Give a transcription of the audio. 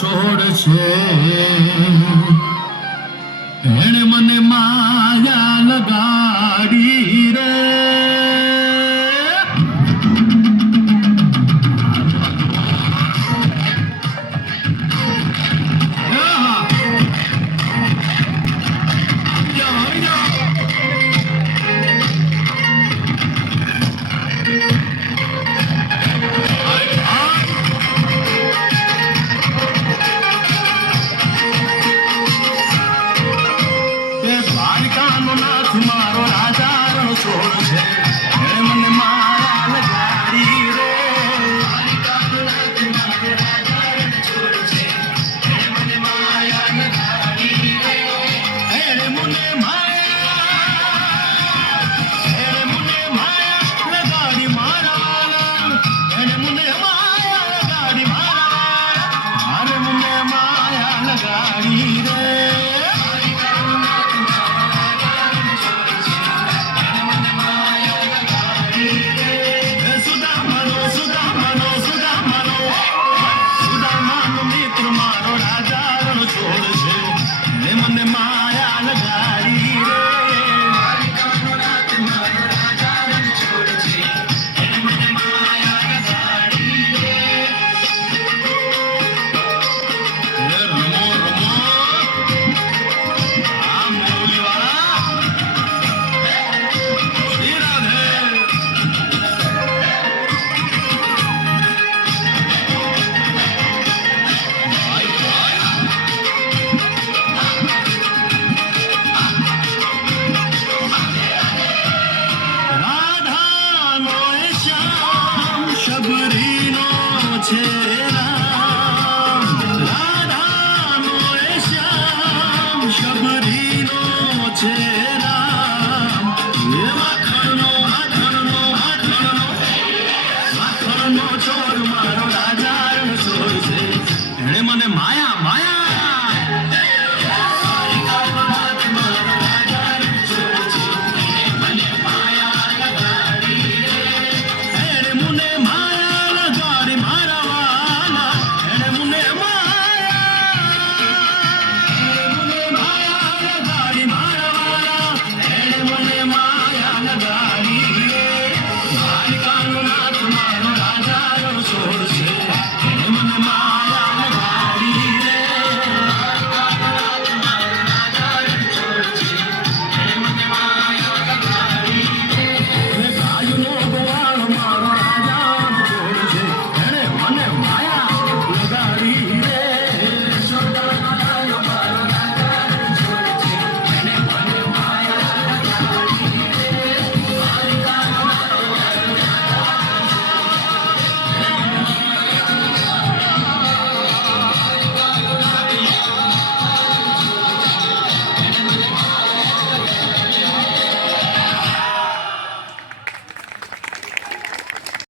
છોડ છે. એણે મને માયા લગા મારો રાજાનો છોડ છે. Thank you. મને માયા માયા